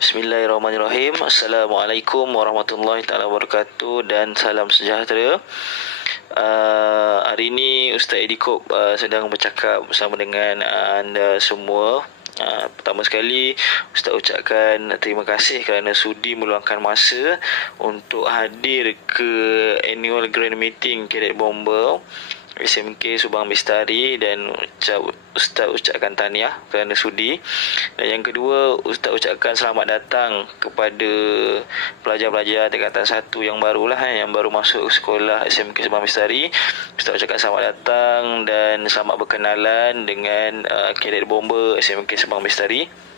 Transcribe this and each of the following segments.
Bismillahirrahmanirrahim. Assalamualaikum warahmatullahi taala wabarakatuh dan salam sejahtera. Hari ini Ustaz Edikop sedang bercakap bersama dengan anda semua. Pertama sekali Ustaz ucapkan terima kasih kerana sudi meluangkan masa untuk hadir ke annual grand meeting Cadet Bomber SMK Subang Bestari, dan Ustaz ucapkan tahniah kerana sudi. Dan yang kedua, Ustaz ucapkan selamat datang kepada pelajar-pelajar tingkatan 1 yang barulah yang baru masuk sekolah SMK Subang Bestari. Ustaz ucapkan selamat datang dan selamat berkenalan dengan Cadet Bomber SMK Subang Bestari.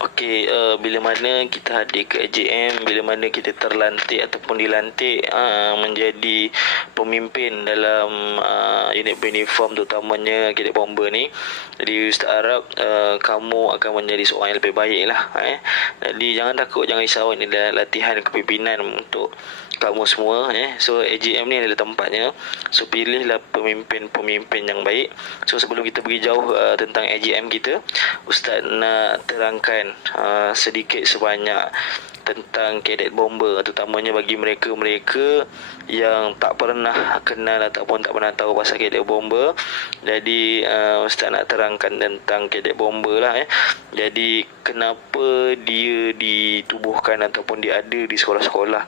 Okey, bila mana kita hadir ke AGM, bila mana kita terlantik ataupun dilantik menjadi pemimpin dalam unit uniform terutamanya Cadet Bomber ni. Jadi Ustaz harap kamu akan menjadi seorang yang lebih baik lah. Jadi jangan takut, jangan risau, ini adalah latihan kepimpinan untuk kamu semua. So AGM ni adalah tempatnya. So pilihlah pemimpin-pemimpin yang baik. So sebelum kita pergi jauh tentang AGM kita, Ustaz nak terangkan sedikit sebanyak tentang Cadet Bomber, terutamanya bagi mereka-mereka yang tak pernah kenal ataupun tak pernah tahu pasal Cadet Bomber. Jadi Ustaz nak terangkan tentang Cadet Bomber lah. Jadi kenapa dia ditubuhkan ataupun dia ada di sekolah-sekolah,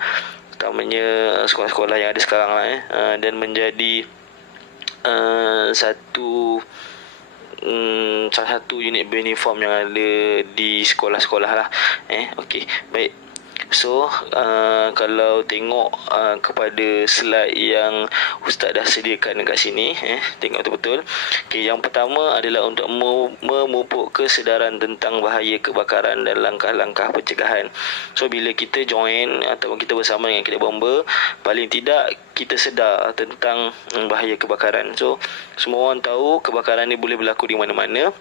terutamanya sekolah-sekolah yang ada sekarang lah, dan menjadi salah satu unit uniform yang ada di sekolah-sekolah lah. Okey, baik. So kalau tengok kepada slide yang Ustaz dah sediakan dekat sini, tengok betul-betul. Okey, yang pertama adalah untuk memupuk kesedaran tentang bahaya kebakaran dan langkah-langkah pencegahan. So bila kita join ataupun kita bersama dengan Cadet Bomber, paling tidak kita sedar tentang bahaya kebakaran. So semua orang tahu kebakaran ni boleh berlaku di mana-mana.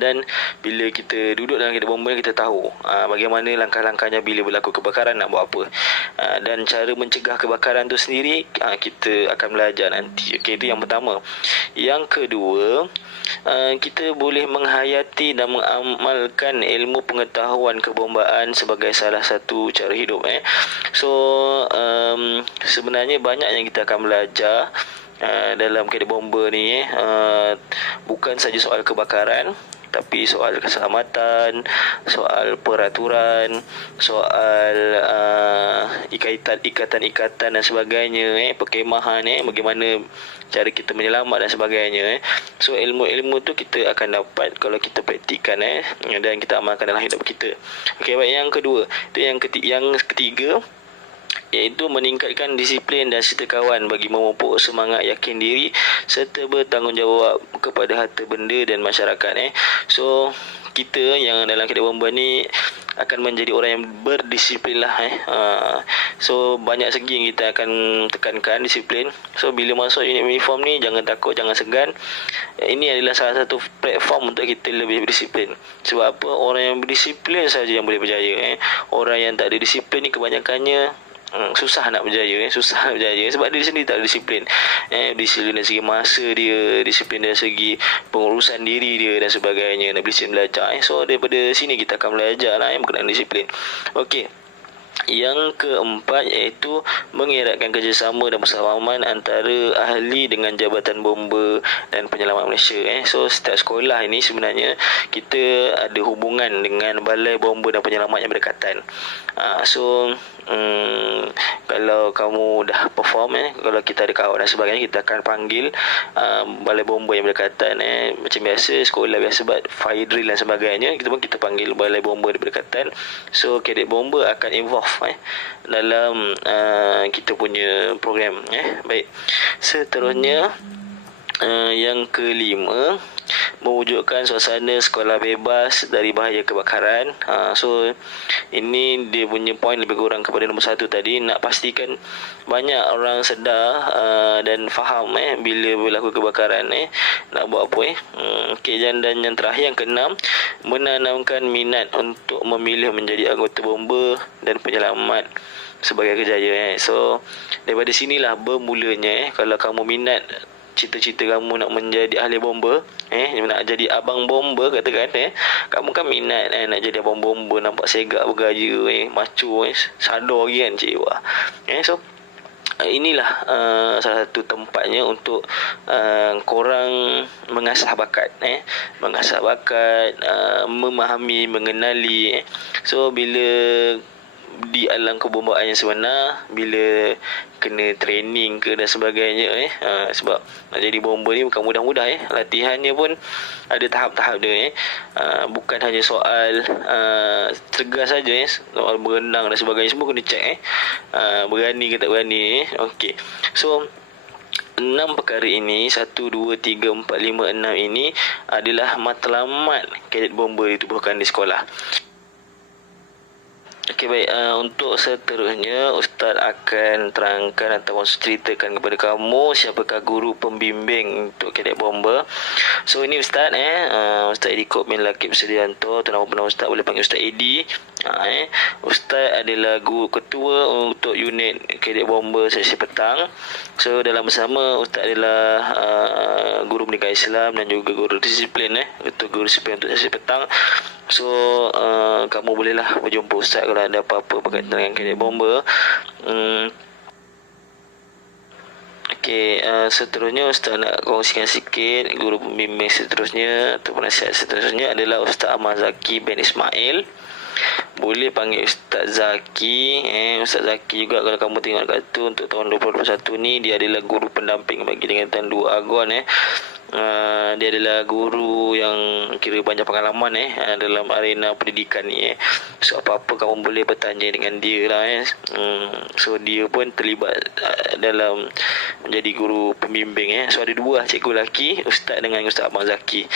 Dan bila kita duduk dalam Cadet Bomber, kita tahu bagaimana langkah-langkahnya bila berlaku kebakaran, nak buat apa, dan cara mencegah kebakaran tu sendiri kita akan belajar nanti. Okey, itu yang pertama. Yang kedua, kita boleh menghayati dan mengamalkan ilmu pengetahuan kebombaan sebagai salah satu cara hidup. So sebenarnya banyak yang kita akan belajar dalam Cadet Bomber ni. Bukan saja soal kebakaran, tapi soal keselamatan, soal peraturan, soal ikatan-ikatan dan sebagainya, perkemahan, bagaimana cara kita menyelamat dan sebagainya. So ilmu-ilmu tu kita akan dapat kalau kita praktikkan dan kita amalkan dalam hidup kita. Okey, baik. Yang kedua, itu yang ketiga, iaitu meningkatkan disiplin dan serta kawan bagi memupuk semangat yakin diri serta bertanggungjawab kepada harta benda dan masyarakat. So kita yang dalam Cadet Bomber ni akan menjadi orang yang berdisiplin lah. So banyak segi yang kita akan tekankan disiplin. So bila masuk unit uniform ni, jangan takut, jangan segan. Ini adalah salah satu platform untuk kita lebih berdisiplin. Sebab apa? Orang yang berdisiplin saja yang boleh berjaya. Orang yang tak ada disiplin ni kebanyakannya susah nak berjaya. Susah nak berjaya sebab dia sendiri tak ada disiplin. Disiplin dari segi masa dia, disiplin dari segi pengurusan diri dia dan sebagainya, dan disiplin belajar. So daripada sini kita akan belajar lah yang berkenaan disiplin. Okey, yang keempat iaitu mengeratkan kerjasama dan persamaan antara ahli dengan Jabatan Bomber dan Penyelamat Malaysia. So setiap sekolah ini sebenarnya kita ada hubungan dengan Balai Bomber dan Penyelamat yang berdekatan. So kalau kamu dah perform, kalau kita ada kawan dan sebagainya, kita akan panggil Balai Bomber yang berdekatan. Macam biasa sekolah biasa buat fire drill dan sebagainya, kita panggil Balai Bomber yang berdekatan. So Cadet Bomber akan involve dalam kita punya program. Baik, seterusnya yang kelima, mewujudkan suasana sekolah bebas dari bahaya kebakaran. So ini dia punya poin lebih kurang kepada nombor 1 tadi. Nak pastikan banyak orang sedar dan faham bila berlaku kebakaran, nak buat apa. Okey, dan yang terakhir, yang keenam, menanamkan minat untuk memilih menjadi anggota bomber dan penyelamat sebagai kerjaya. So daripada sinilah bermulanya. Kalau kamu minat cita-cita kamu nak menjadi ahli bomba, nak jadi abang bomba katakan, kamu kan minat nak jadi abang bomba, nampak segak bergaya, macho, sadar lagi kan cik Wah. So inilah salah satu tempatnya untuk korang mengasah bakat, memahami, mengenali. So bila di alam kebombaan yang sebenar, bila kena training ke dan sebagainya, sebab nak jadi bomba ni bukan mudah-mudah, latihannya pun ada tahap-tahap dia, bukan hanya soal tegas saja, soal berenang dan sebagainya, semua kena check, berani ke tak berani. Okey, so 6 perkara ini, 1, 2, 3, 4, 5, 6 ini adalah matlamat kadet bomba ditubuhkan di sekolah. Okey, baik. Untuk seterusnya, Ustaz akan terangkan atau ceritakan kepada kamu siapakah guru pembimbing untuk kadet bomba. So ini Ustaz, Ustaz Edikop bin Lakib Sedianto, atau nama Ustaz boleh panggil Ustaz Edi. Ustaz adalah guru ketua untuk unit kadet bomba sesi petang. So dalam bersama, Ustaz adalah guru pendidikan Islam dan juga guru disiplin, guru disiplin untuk sesi petang. So kamu bolehlah berjumpa Ustaz kalau ada apa-apa berkaitan dengan kadet bomba. Okey, seterusnya Ustaz nak kongsikan sikit guru pembimbing seterusnya atau penasihat seterusnya adalah Ustaz Ahmad Zaki bin Ismail. Boleh panggil Ustaz Zaki. Ustaz Zaki juga kalau kamu tengok kat tu, untuk tahun 2021 ni dia adalah guru pendamping bagi Tingkatan 2 Agon. Dia adalah guru yang kira banyak pengalaman dalam arena pendidikan ni. So apa-apa kamu boleh bertanya dengan dia lah. So dia pun terlibat dalam menjadi guru pembimbing. So ada dua cikgu lelaki, Ustaz dengan Ustaz Ahmad Zaki.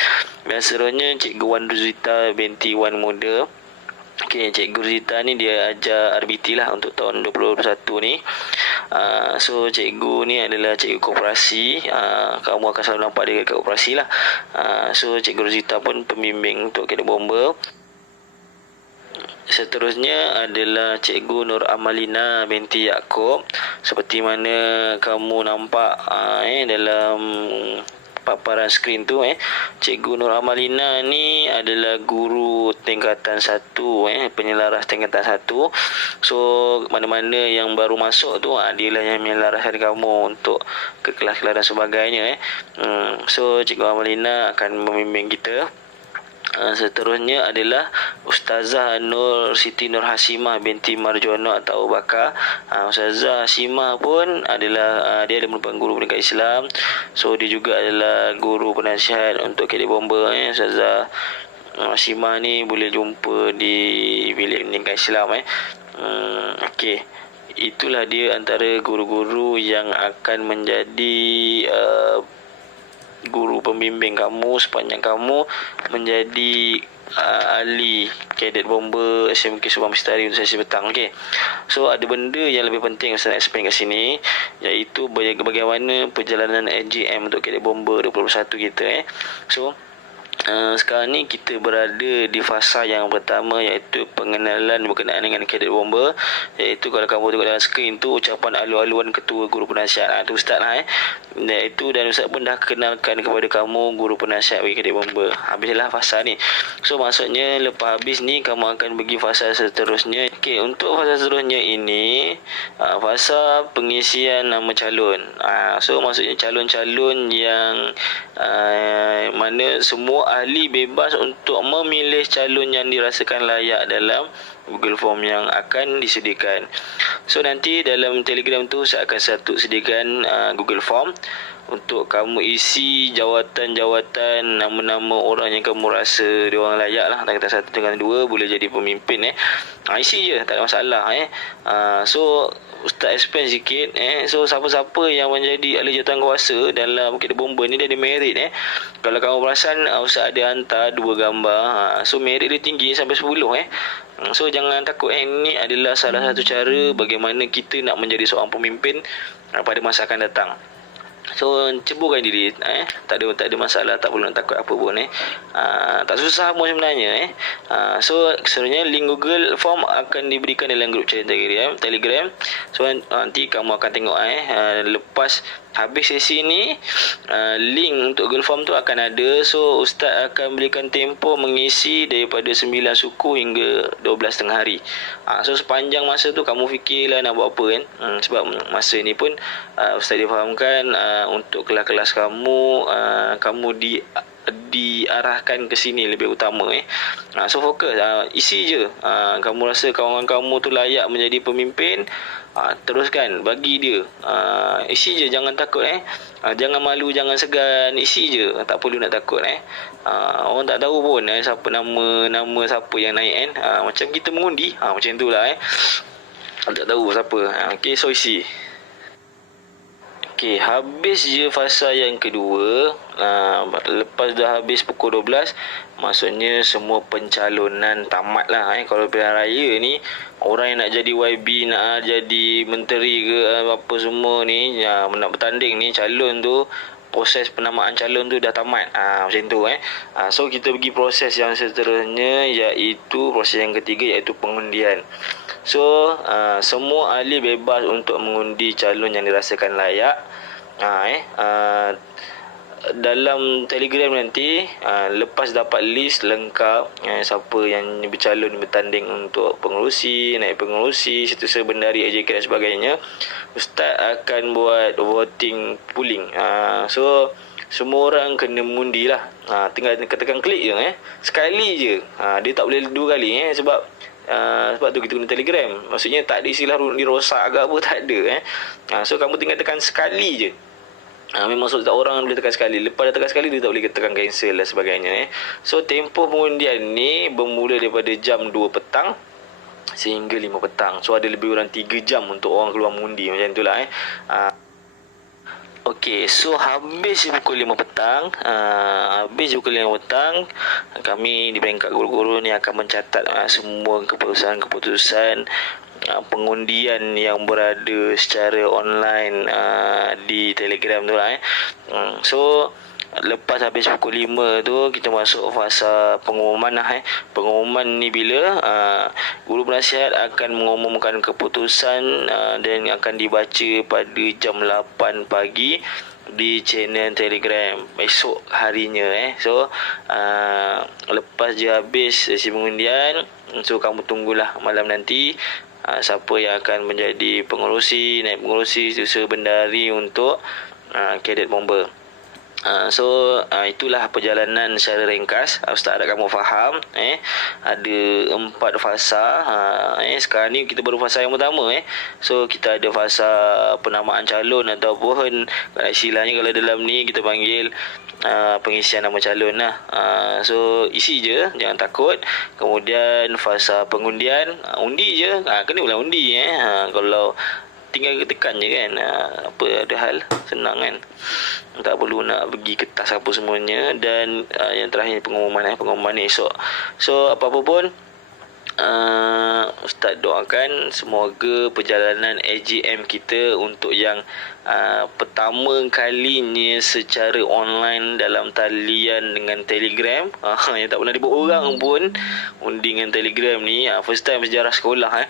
Dan seterusnya Cikgu Wan Ruzita binti Wan Muda. Okey, Cikgu Ruzita ni dia ajar RBT lah untuk tahun 2021 ni. So cikgu ni adalah cikgu koperasi. Kamu akan selalu nampak dia kat koperasi lah. So Cikgu Ruzita pun pembimbing untuk kadet bomba. Seterusnya adalah Cikgu Nur Amalina binti Yaakob. Seperti mana kamu nampak dalam paparan skrin tu, Cikgu Nur Amalina ni adalah guru tingkatan 1, penyelaras tingkatan 1. So mana-mana yang baru masuk tu, dia lah yang menyelaraskan kamu untuk ke kelas-kelas dan sebagainya. So Cikgu Amalina akan membimbing kita. Seterusnya adalah Ustazah Nur Siti Nur Hasimah binti Marjono atau Abu Bakar. Ustazah Hasimah pun adalah dia merupakan guru pendidikan Islam. So dia juga adalah guru penasihat untuk kadet bomba. Ustazah Hasimah ni boleh jumpa di bilik pendidikan Islam. Okey, itulah dia antara guru-guru yang akan menjadi guru pembimbing kamu sepanjang kamu menjadi ahli kadet bomba SMK Subang Mistari untuk sesi petang. Okey, so ada benda yang lebih penting saya nak explain kat sini, iaitu bagaimana perjalanan AGM untuk kadet bomba 2021 kita. So sekarang ni kita berada di fasa yang pertama, iaitu pengenalan berkenaan dengan kadet bomba. Iaitu kalau kamu tengok dalam skrin tu, ucapan alu-aluan ketua guru penasihat tu Ustaz lah. Iaitu dan Ustaz pun dah kenalkan kepada kamu guru penasihat bagi kadet bomba. Habislah fasa ni. So maksudnya lepas habis ni kamu akan pergi fasa seterusnya. Okey, untuk fasa seterusnya ini fasa pengisian nama calon. So maksudnya calon-calon yang mana semua ahli bebas untuk memilih calon yang dirasakan layak dalam Google Form yang akan disediakan. So nanti dalam Telegram tu saya akan sediakan Google Form untuk kamu isi jawatan-jawatan nama-nama orang yang kamu rasa dia orang layak lah, antara 1 dengan 2 boleh jadi pemimpin. Isi je, tak ada masalah. So Ustaz explain sikit. So siapa-siapa yang menjadi ahli jawatan kuasa dalam kadet bomba ni dia ada merit. Kalau kamu perasan Ustaz ada hantar 2 gambar. So merit dia tinggi sampai 10. So jangan takut. Ini adalah salah satu cara bagaimana kita nak menjadi seorang pemimpin pada masa akan datang. So ceburkan diri, tak ada masalah, tak perlu nak takut apa pun. Tak susah pun sebenarnya. So sebenarnya link Google Form akan diberikan dalam grup chat Telegram. So nanti kamu akan tengok lepas Habis sesi ni, link untuk Google Form tu akan ada. So ustaz akan berikan tempoh mengisi daripada 9 suku hingga 12 tengah hari. So sepanjang masa tu kamu fikirlah nak buat apa kan. Sebab masa ni pun ustaz difahamkan untuk kelas-kelas kamu, kamu diarahkan ke sini lebih utama so fokus, isi je. Kamu rasa kawan kamu tu layak menjadi pemimpin, teruskan, bagi dia, isi je, jangan takut jangan malu, jangan segan, isi je, tak perlu nak takut orang tak tahu pun siapa nama siapa yang naik macam kita mengundi, macam tu lah tak tahu siapa. Okay, so isi. Okey, habis je fasa yang kedua. Lepas dah habis pukul 12, maksudnya semua pencalonan tamat lah. Kalau pilihan raya ni, orang yang nak jadi YB, nak jadi menteri ke apa semua ni, nak bertanding ni, calon tu, proses penamaan calon tu dah tamat. Macam tu so kita pergi proses yang seterusnya, iaitu proses yang ketiga, iaitu pengundian. So semua ahli bebas untuk mengundi calon yang dirasakan layak. Dalam Telegram nanti, lepas dapat list lengkap siapa yang bercalon bertanding untuk pengerusi, naik pengerusi, setiausaha bendahari, AJK dan sebagainya, ustaz akan buat voting pooling. So semua orang kena mengundi lah. Tinggal tekan klik je sekali je. Dia tak boleh dua kali sebab tu kita guna Telegram. Maksudnya tak ada istilah dirosak ke apa, tak ada so kamu tinggal tekan sekali je. Memang tak orang boleh tekan sekali. Lepas dah tekan sekali, dia tak boleh tekan cancel dan sebagainya So tempoh pengundian ni bermula daripada jam 2 petang sehingga 5 petang. So ada lebih kurang 3 jam untuk orang keluar mengundi. Macam tu lah Okey, so habis pukul 5 petang, kami di peringkat guru-guru ni akan mencatat semua keputusan-keputusan pengundian yang berada secara online di Telegram tu lah So lepas habis pukul 5 tu, kita masuk fasa pengumuman lah Pengumuman ni bila guru penasihat akan mengumumkan keputusan dan akan dibaca pada jam 8 pagi di channel Telegram esok harinya So lepas je habis sesi pengundian, so kamu tunggulah malam nanti siapa yang akan menjadi pengerusi, naib pengerusi, setiausaha bendahari untuk kadet bomba. So itulah perjalanan secara ringkas. Ustaz harap kamu faham ada 4 fasa. Sekarang ni kita baru fasa yang pertama So kita ada fasa penamaan calon, ataupun istilahnya kalau dalam ni kita panggil pengisian nama calon lah. So isi je, jangan takut. Kemudian fasa pengundian, undi je, kena ulang undi kalau tinggal tekan je kan, apa ada hal, senang kan, tak perlu nak pergi kertas apa semuanya. Dan yang terakhir pengumuman esok. So apa-apa pun Ustaz doakan semoga perjalanan AGM kita untuk yang pertama kalinya secara online dalam talian dengan Telegram, yang tak pernah dibuat orang pun undi dengan Telegram ni, first time sejarah sekolah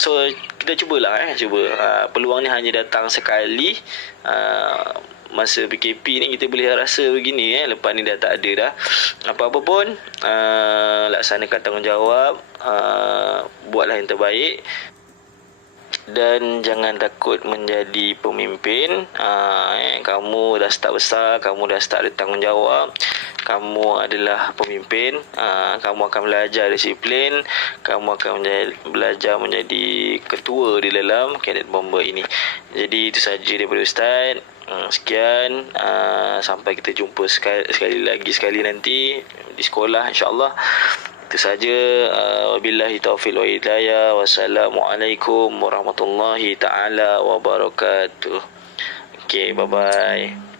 So kita cubalah peluang ni hanya datang sekali. Masa PKP ni kita boleh rasa begini lepas ni dah tak ada dah. Apa-apa pun laksanakan tanggungjawab, buatlah yang terbaik, dan jangan takut menjadi pemimpin. Kamu dah start besar, kamu dah start ada tanggungjawab, kamu adalah pemimpin. Kamu akan belajar disiplin, kamu akan belajar menjadi ketua di dalam kadet bomba ini. Jadi itu saja daripada Ustaz. Sekian, sampai kita jumpa sekali nanti di sekolah, insya-Allah. Itu saja. Wabillahi taufiq wal hidayah. Wassalamualaikum warahmatullahi taala wabarakatuh. Okey, bye bye.